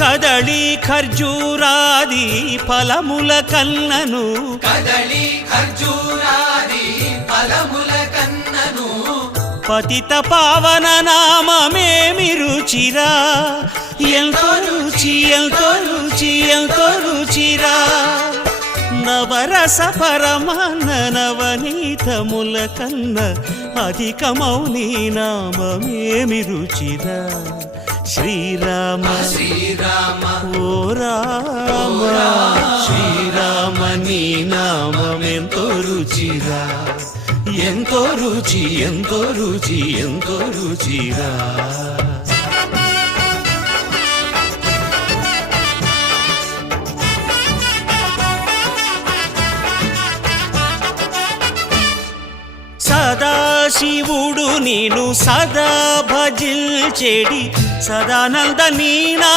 కదళి ఖర్జూరాది ఫలముల కన్నను కదళి ఖర్జూరాది ఫలముల కన్నను పతిత పావన నామమేమి రుచిరా ఎంతో రుచి ఎంతో రుచి ఎంతో రుచిరా నవరస పరమాన్న నవనీతముల కన్న అధికమౌని నామమేమి రుచిరా శ్రీరామ శ్రీరామ ఓ రామ శ్రీరామ నీ నామమెంతో రుచిరా ఎంతో రుచి ఎంతో రుచి ఎంతో రుచిరా సదాశివుడు నేను సదా భజిల్చెడి సదానంద నీనా